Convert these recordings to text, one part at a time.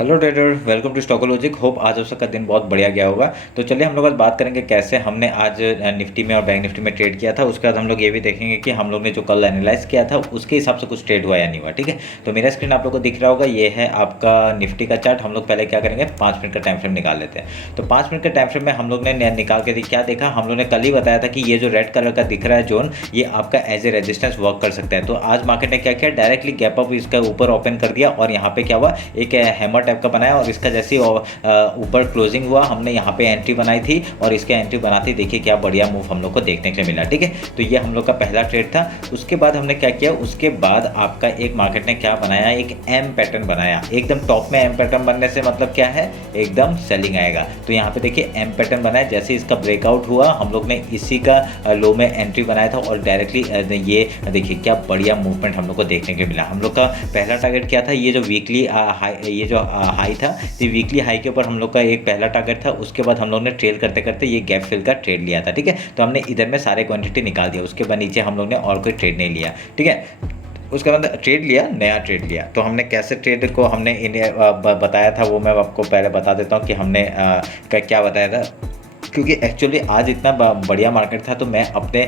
Hello trader, welcome to Stockologic. Hope आज आप सबका दिन बहुत बढ़िया गया होगा। तो चलिए हम लोग आज बात करेंगे कैसे हमने आज निफ्टी में और बैंक निफ्टी में ट्रेड किया था। उसके बाद हम लोग ये भी देखेंगे कि हम लोग ने जो कल एनालाइज किया था उसके हिसाब से कुछ ट्रेड हुआ या नहीं हुआ। ठीक है, तो मेरा स्क्रीन आप लोग को दिख रहा होगा, ये है आपका निफ्टी का चार्ट। हम लोग पहले क्या करेंगे, 5 मिनट का टाइम फ्रेम निकाल लेते हैं। तो 5 मिनट के टाइम फ्रेम में हम लोग ने निकाल के क्या देखा, हम लोग ने कल ही बताया था कि ये जो रेड कलर का दिख रहा है जोन, ये आपका एज ए रेजिस्टेंस वर्क कर सकता है। तो आज मार्केट ने क्या किया, डायरेक्टली गैप अप इसका ऊपर ओपन कर दिया और यहाँ पे क्या हुआ, एक हैमर टाइप का बनाया और इसका जैसे ऊपर क्लोजिंग हुआ, हमने यहाँ पे एंट्री बनाई थी और इसके एंट्री बनाते देखिए क्या बढ़िया मूव हम लोग को देखने के लिए मिला। ठीक है, तो ये हम लोग का पहला ट्रेड था। उसके बाद हमने क्या किया, उसके बाद आपका एक मार्केट ने क्या बनाया, एक एम पैटर्न बनाया। एकदम टॉप में एम पैटर्न बनने से मतलब क्या है, एकदम सेलिंग आएगा। तो यहाँ पे देखिए एम पैटर्न बनाया, जैसे इसका ब्रेकआउट हुआ हम लोग ने इसी का लो में एंट्री बनाया था और डायरेक्टली ये देखिए क्या बढ़िया मूवमेंट हम लोग को देखने के मिला। हम लोग का पहला टारगेट क्या था, ये जो वीकली हाई, ये जो हाई था, ये वीकली हाई के ऊपर हम लोग का एक पहला टारगेट था। उसके बाद हम लोग ने ट्रेल करते करते ये गैप फिल का ट्रेड लिया था। ठीक है, तो हमने इधर में सारे क्वांटिटी निकाल दिया, उसके बाद नीचे हम लोग ने और कोई ट्रेड नहीं लिया। ठीक है, उसके बाद ट्रेड लिया, नया ट्रेड लिया। तो हमने कैसे ट्रेड को हमने इन्हें बताया था, वो मैं आपको पहले बता देता हूँ कि हमने क्या बताया था। क्योंकि एक्चुअली आज इतना बढ़िया मार्केट था तो मैं अपने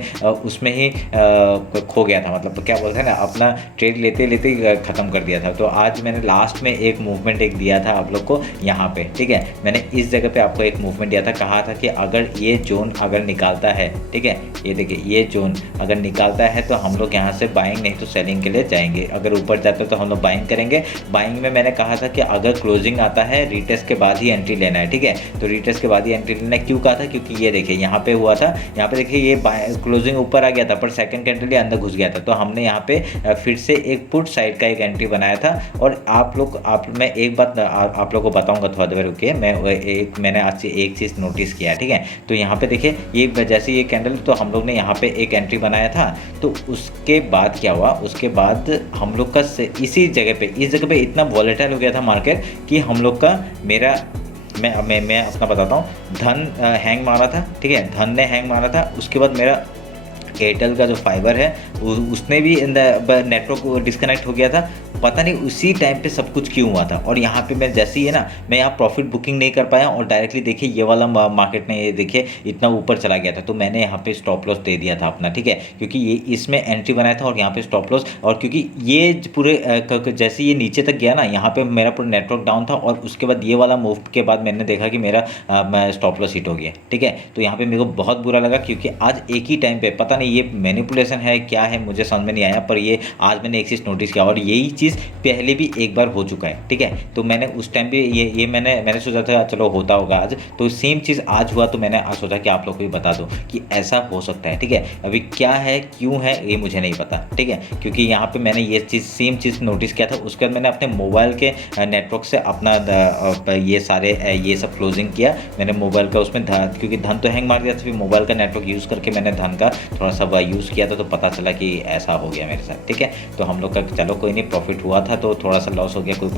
उसमें ही खो गया था, मतलब तो क्या बोलते हैं ना, अपना ट्रेड लेते लेते ख़त्म कर दिया था। तो आज मैंने लास्ट में एक मूवमेंट एक दिया था आप लोग को यहाँ पे। ठीक है, मैंने इस जगह पे आपको एक मूवमेंट दिया था, कहा था कि अगर ये जोन अगर निकालता है, ठीक है, ये देखिए ये जोन अगर निकालता है तो हम लोग यहाँ से बाइंग नहीं तो सेलिंग के लिए जाएंगे। अगर ऊपर जाता है तो हम लोग बाइंग करेंगे। बाइंग में मैंने कहा था कि अगर क्लोजिंग आता है रीटेस्ट के बाद ही एंट्री लेना है। ठीक है, तो रीटेस्ट के बाद ही एंट्री लेना है। क्यों था, क्योंकि ये देखिए यहाँ पे हुआ था, यहाँ पे देखिए ये क्लोजिंग ऊपर आ गया था पर सेकंड कैंडल अंदर घुस गया था। तो हमने यहाँ पे फिर से एक पुट साइड का एक एंट्री बनाया था। और मैं एक बात आप लोग को बताऊंगा, थोड़ा देर रुकिए। मैंने आज से एक चीज़ नोटिस किया। ठीक है, तो यहाँ पे देखिए ये जैसे ये कैंडल, तो हम लोग ने यहाँ पे एक एंट्री बनाया था। तो उसके बाद क्या हुआ, उसके बाद हम लोग का इस जगह पे इतना वॉलेटाइल हो गया था मार्केट कि हम लोग का मैं अपना बताता हूँ, धन हैंग मारा था। ठीक है, धन ने हैंग मारा था। उसके बाद मेरा एयरटेल का जो फाइबर है उसने भी नेटवर्क डिस्कनेक्ट हो गया था। पता नहीं उसी टाइम पे सब कुछ क्यों हुआ था। और यहाँ पे मैं जैसे ही है ना, मैं यहाँ प्रॉफिट बुकिंग नहीं कर पाया और डायरेक्टली देखिए ये वाला मार्केट ने ये देखिए इतना ऊपर चला गया था। तो मैंने यहाँ पे स्टॉप लॉस दे दिया था अपना। ठीक है, क्योंकि ये इसमें एंट्री बनाया था और यहाँ पे स्टॉप लॉस, और क्योंकि ये पूरे जैसे ये नीचे तक गया ना, यहाँ पे मेरा पूरा नेटवर्क डाउन था और उसके बाद ये वाला मूव के बाद मैंने देखा कि मेरा स्टॉप लॉस हिट हो गया। ठीक है, तो यहाँ पे मेरे को बहुत बुरा लगा क्योंकि आज एक ही टाइम पे, पता नहीं ये मैनिपुलेशन है क्या है, मुझे समझ में नहीं आया, पर ये आज मैंने एक चीज़ नोटिस किया और यही चीज़ पहले भी एक बार हो चुका है। ठीक है, तो मैंने उस टाइम पे ये मैंने सोचा था चलो होता होगा आज, तो सेम चीज़ आज हुआ। तो मैंने आज सोचा कि आप लोग को भी बता दूं कि ऐसा हो सकता है। ठीक है, अभी क्या है क्यों है ये मुझे नहीं पता। ठीक है, क्योंकि यहाँ पे मैंने ये चीज़ सेम चीज़ नोटिस किया था। उसके बाद मैंने अपने मोबाइल के नेटवर्क से अपना ये सब क्लोजिंग किया। मैंने मोबाइल का उसमें क्योंकि धन तो हैंग मार दिया था, फिर मोबाइल का नेटवर्क यूज़ करके मैंने धन का थोड़ा सा यूज़ किया था। तो पता चला कि ऐसा हो गया मेरे साथ। ठीक है, तो हम लोग का चलो कोई नहीं, प्रॉफिट हुआ था तो थोड़ा सा लॉस हो गया, कोई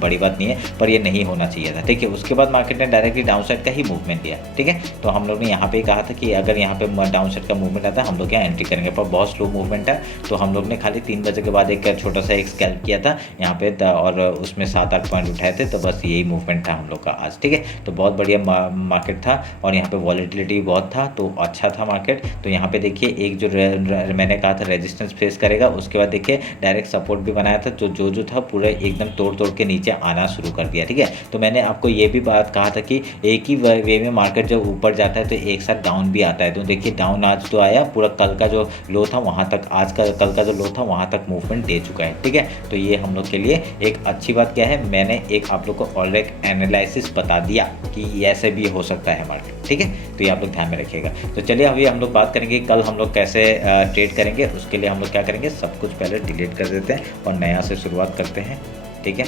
बड़ी बात नहीं है, पर ये नहीं होना चाहिए था। ठीक है, उसके बाद मार्केट ने डायरेक्टली डाउन साइड का ही मूवमेंट दिया। ठीक है, तो हम लोग ने यहाँ पे कहा था कि अगर यहाँ पे डाउन साइड का मूवमेंट आता है हम लोग यहाँ एंट्री करेंगे, पर बहुत स्लो मूवमेंट है। तो हम लोग ने खाली 3 बजे के बाद एक छोटा सा एक स्कैल्प किया था यहाँ पे और उसमें 7-8 पॉइंट उठाए थे। तो बस यही मूवमेंट था हम लोग का आज। ठीक है, तो बहुत बढ़िया मार्केट था और यहाँ पे वॉलेटिलिटी बहुत था, तो अच्छा था मार्केट। तो यहाँ पे देखिए एक जो मैंने कहा था रेजिस्टेंस फेस करेगा, उसके बाद देखिए डायरेक्ट सपोर्ट भी बनाया था, जो था पूरा एकदम तोड़ के नीचे आना शुरू कर दिया। ठीक है, तो मैंने आपको ये भी बात कहा था कि एक ही वे में मार्केट जब ऊपर जाता है तो एक साथ डाउन भी आता है। तो देखिए डाउन आज तो आया, पूरा कल का जो लो था वहाँ तक, कल का जो लो था वहाँ तक मूवमेंट दे चुका है। ठीक है, तो ये हम लोग के लिए एक अच्छी बात क्या है, मैंने एक आप लोग को ऑलरेडी एनालिसिस बता दिया कि ऐसे भी हो सकता है मार्केट। ठीक है, तो ये आप लोग ध्यान में रखिएगा। तो चलिए अभी हम लोग बात करेंगे कल हम लोग कैसे ट्रेड करेंगे। उसके लिए हम लोग क्या करेंगे, सब कुछ पहले डिलीट कर देते हैं और नया से शुरुआत करते हैं। ठीक है,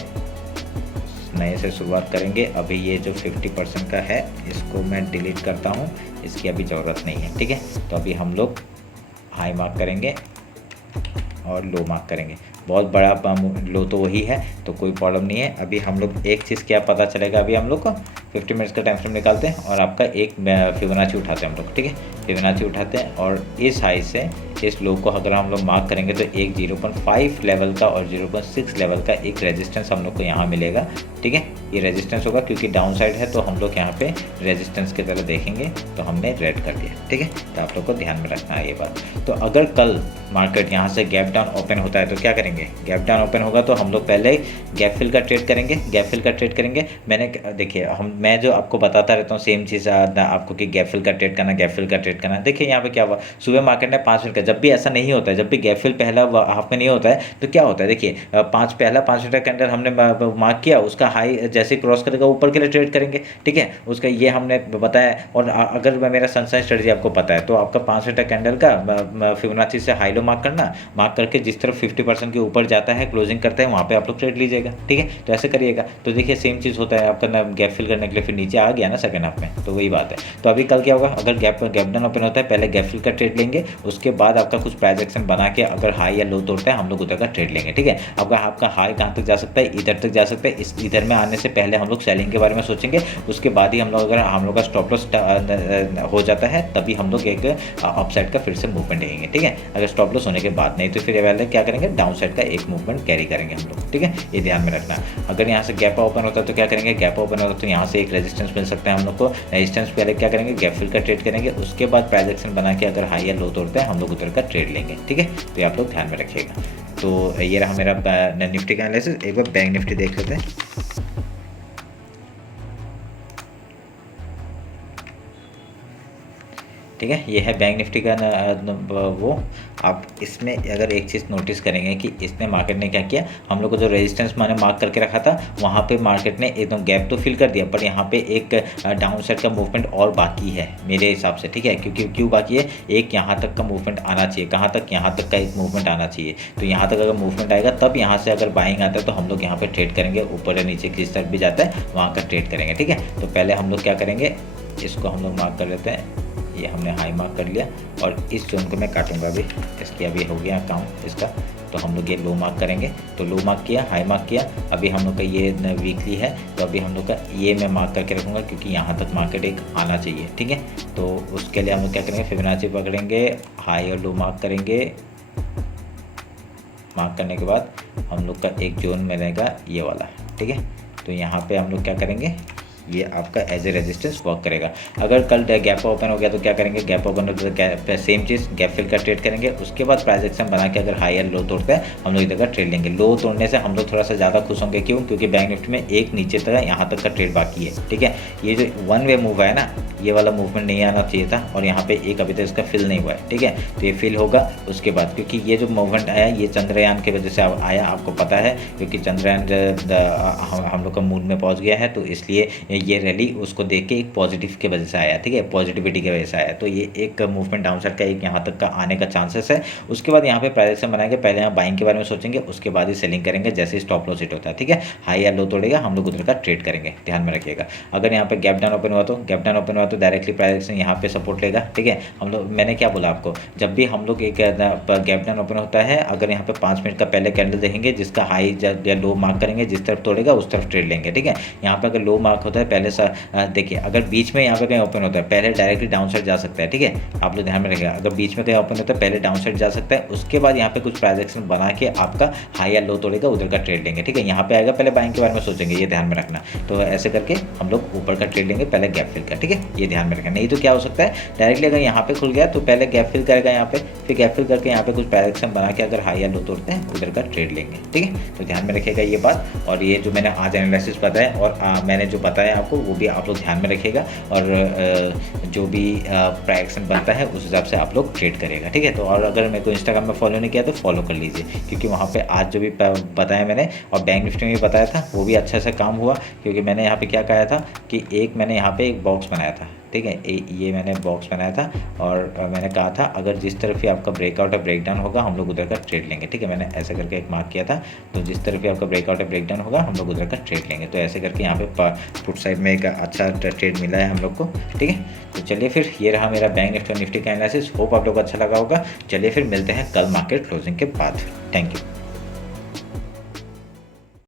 नए से शुरुआत करेंगे। अभी ये जो 50% का है इसको मैं डिलीट करता हूँ, इसकी अभी ज़रूरत नहीं है। ठीक है, तो अभी हम लोग हाई मार्क करेंगे और लो मार्क करेंगे। बहुत बड़ा लो तो वही है, तो कोई प्रॉब्लम नहीं है। अभी हम लोग एक चीज़ क्या पता चलेगा, अभी हम लोग को 50 मिनट्स का टाइम फ्रेम निकालते हैं और आपका एक फिबोनाची उठाते हैं हम लोग, ठीक है। फिबोनाची उठाते हैं और इस हाई से इस लो को अगर हम लोग मार्क करेंगे तो एक 0.5 लेवल का और 0.6 लेवल का एक रेजिस्टेंस हम लोग को यहाँ मिलेगा, ठीक है। ये रेजिस्टेंस होगा क्योंकि डाउन साइड है, तो हम लोग यहाँ पे रेजिस्टेंस की तरह देखेंगे, तो हमने रेड कर दिया, ठीक है। तो आप लोग को ध्यान में रखना है ये बात। तो अगर कल मार्केट यहाँ से गैप डाउन ओपन होता है तो क्या करेंगे, गैप डाउन ओपन होगा तो हम लोग पहले गैप फिल का ट्रेड करेंगे, गैप फिल का ट्रेड करेंगे। मैंने देखिए मैं जो आपको बताता रहता हूँ सेम चीज़ आपको कि गैप फिल का ट्रेड करना, गैप फिल का ट्रेड करना। देखिए यहाँ पे क्या हुआ, सुबह मार्केट ने 5 मिनट का, जब भी ऐसा नहीं होता है, जब भी गैप फिल पहला हाफ में नहीं होता है तो क्या होता है, देखिए पहला 5 मिनट के अंदर हमने मार्क किया, उसका हाई जैसे क्रॉस करेगा ऊपर के लिए ट्रेड करेंगे, ठीक है। उसका ये हमने बताया। और अगर मेरा सनसाइन स्ट्रेटजी आपको पता है तो आपका 5 मिनट कैंडल का फिबोनाची से हाई लो मार्क करना, मार्क करके जिस तरफ 50% के ऊपर जाता है, क्लोजिंग करता है, वहाँ पे आप लोग ट्रेड लीजिएगा, ठीक है। तो ऐसे करिएगा। तो देखिए सेम चीज़ होता है आपका ना, गैप फिल करने के लिए फिर नीचे आ गया ना सेकंड हाफ में, तो वही बात है। तो अभी कल क्या होगा, अगर गैप डाउन ओपन होता है पहले गैप फिल का ट्रेड लेंगे, उसके बाद आपका कुछ प्राइस एक्शन बना के अगर हाई या लो तोड़ता है हम लोग उधर का ट्रेड लेंगे, ठीक है। आपका हाई कहाँ तक जा सकता है, इधर तक जा सकता है। इधर में आने से पहले हम लोग सेलिंग के बारे में सोचेंगे, उसके बाद ही हम लोग, अगर हम लोग का स्टॉप लॉस हो जाता है तभी हम लोग एक अपसाइड का फिर से मूवमेंट लेंगे, ठीक है। अगर स्टॉप लॉस होने के बाद नहीं तो फिर वाले क्या करेंगे, डाउन साइड का एक मूवमेंट कैरी करेंगे हम लोग, ठीक है। ये ध्यान में रखना। अगर यहाँ से गैप ओपन होता है तो क्या करेंगे, गैप ओपन होता है तो यहाँ से एक रेजिस्टेंस मिल सकता है हम लोग को। रेजिस्टेंस पहले क्या करेंगे, गैप फिल का ट्रेड करेंगे, उसके बाद प्राइस एक्शन बना के अगर हाई या लो तोड़ते हैं हम लोग उधर का ट्रेड लेंगे, ठीक है। तो ये आप लोग ध्यान में रखिएगा। तो ये रहा मेरा निफ्टी का एनालिसिस। एक बार बैंक निफ्टी देख लेते हैं। ठीक है, ये है बैंक निफ्टी का वो। आप इसमें अगर एक चीज़ नोटिस करेंगे कि इसने मार्केट ने क्या किया, हम लोग को जो रेजिस्टेंस मैंने मार्क करके रखा था वहाँ पे मार्केट ने एकदम गैप तो फिल कर दिया, पर यहाँ पे एक डाउन साइड का मूवमेंट और बाकी है मेरे हिसाब से, ठीक है। क्योंकि क्यों बाकी है, एक यहाँ तक का मूवमेंट आना चाहिए, कहाँ तक, यहाँ तक का एक मूवमेंट आना चाहिए। तो यहाँ तक अगर मूवमेंट आएगा तब यहाँ से अगर बाइंग आता है तो हम लोग यहाँ पर ट्रेड करेंगे, ऊपर या नीचे किस तरफ भी जाता है वहाँ का ट्रेड करेंगे, ठीक है। तो पहले हम लोग क्या करेंगे, इसको हम लोग मार्क कर लेते हैं, ये हमने हाई मार्क कर लिया और इस जोन को मैं काटूंगा अभी, इसकी अभी हो गया काउंट इसका। तो हम लोग ये लो मार्क करेंगे, तो लो मार्क किया, हाई मार्क किया। अभी हम लोग का ये वीकली है तो अभी हम लोग का ये मैं मार्क करके रखूँगा क्योंकि यहाँ तक मार्केट एक आना चाहिए, ठीक है। तो उसके लिए हम लोग क्या करेंगे, फिबोनाची पकड़ेंगे, हाई और लो मार्क करेंगे। मार्क करने के बाद हम लोग का एक जोन मिलेगा ये वाला, ठीक है। तो यहाँ पर हम लोग क्या करेंगे, ये आपका एज ए रेजिस्टेंस वर्क करेगा। अगर कल गैप ओपन हो गया तो क्या करेंगे, गैप ओपन हो तो सेम चीज़ गैप फिल का ट्रेड करेंगे, उसके बाद प्राइस एक्शन बना के अगर हाई या लो तोड़ते हैं हम लोग इधर का ट्रेड लेंगे। लो तोड़ने से हम लोग थोड़ा सा ज़्यादा खुश होंगे, क्यों, क्योंकि बैंक निफ्टी में एक नीचे तक यहाँ तक का ट्रेड बाकी है, ठीक है। ये जो वन वे मूव है ना, ये वाला मूवमेंट नहीं आना चाहिए था और यहाँ पे एक अभी तक इसका फिल नहीं हुआ है, ठीक है। तो ये फिल होगा उसके बाद, क्योंकि ये जो मूवमेंट आया ये चंद्रयान की वजह से आया, आपको पता है, क्योंकि चंद्रयान हम लोग का मूड में पहुँच गया है, तो इसलिए ये रैली उसको देख के एक पॉजिटिव की वजह से आया, ठीक है, पॉजिटिविटी की वजह से आया। तो ये एक मूवमेंट डाउन साइड का एक यहाँ तक का आने का चांसेस है। उसके बाद यहाँ पे प्राइस एक्शन बनाएंगे, पहले यहाँ बाइंग के बारे में सोचेंगे, उसके बाद ही सेलिंग करेंगे जैसे स्टॉप लॉस हिट होता है, ठीक है। हाई या लो तोड़ेगा हम लोग उधर का ट्रेड करेंगे, ध्यान में रखिएगा। अगर यहाँ पे गैप डाउन ओपन हुआ तो डायरेक्टली प्राइस एक्शन यहाँ पे सपोर्ट लेगा, ठीक है। हम लोग, मैंने क्या बोला आपको, जब भी हम लोग एक गैप डाउन ओपन होता है, अगर यहाँ पे 5 मिनट का पहले कैंडल देखेंगे, जिसका हाई या लो मार्क करेंगे, जिस तरफ तोड़ेगा उस तरफ ट्रेड लेंगे, ठीक है। यहाँ पे अगर लो मार्क होता है पहले देखिए, अगर बीच में यहाँ पे कहीं ओपन होता है पहले डायरेक्टली डाउन साइड जा सकता है, ठीक है। आप लोग ध्यान में रखिएगा, अगर बीच में कहीं ओपन होता है पहले डाउन साइड जा सकता है, उसके बाद यहाँ पे कुछ प्राइस एक्शन बना के आपका हाई या लो तोड़ेगा, उधर का ट्रेड लेंगे, ठीक है। यहाँ पे आएगा पहले बाइंग के बारे में सोचेंगे, ये ध्यान में रखना। तो ऐसे करके हम लोग ऊपर का ट्रेड लेंगे, पहले गैप फिल का, ठीक है, ये ध्यान में रखना। नहीं तो क्या हो सकता है, डायरेक्टली अगर यहाँ पे खुल गया तो पहले गैप फिल करेगा यहाँ पे, फिर गैप फिल करके यहाँ पे कुछ प्राइस एक्शन बना के अगर हाई या लो तोड़ते हैं उधर का ट्रेड लेंगे, ठीक है। तो ध्यान में रखिएगा ये बात। और ये जो मैंने आज एनालिसिस बताया और मैंने जो बताया आपको वो भी आप लोग ध्यान में रखिएगा, और जो भी प्राइस एक्शन बनता है उस हिसाब से आप लोग ट्रेड करेगा, ठीक है। तो और अगर मेरे को इंस्टाग्राम में फॉलो नहीं किया तो फॉलो कर लीजिए, क्योंकि वहाँ पे आज जो भी बताया मैंने और बैंक निफ्टी में भी बताया था वो भी अच्छा से काम हुआ। क्योंकि मैंने यहाँ पे क्या कहा था कि मैंने यहाँ पे एक बॉक्स बनाया था, ठीक है, ये मैंने बॉक्स बनाया था और मैंने कहा था अगर जिस तरफ ही आपका ब्रेकआउट या ब्रेकडाउन होगा हम लोग उधर का ट्रेड लेंगे, ठीक है। मैंने ऐसे करके एक मार्क किया था, तो जिस तरफ ही आपका ब्रेकआउट या ब्रेकडाउन होगा हम लोग उधर का ट्रेड लेंगे। तो ऐसे करके यहाँ पे फुट साइड में एक अच्छा ट्रेड मिला है हम लोग को, ठीक है। तो चलिए फिर ये रहा मेरा बैंक निफ्टी और निफ्टी का एनालिसिस। होप आप लोग को अच्छा लगा होगा। चलिए फिर मिलते हैं कल मार्केट क्लोजिंग के बाद। Thank you.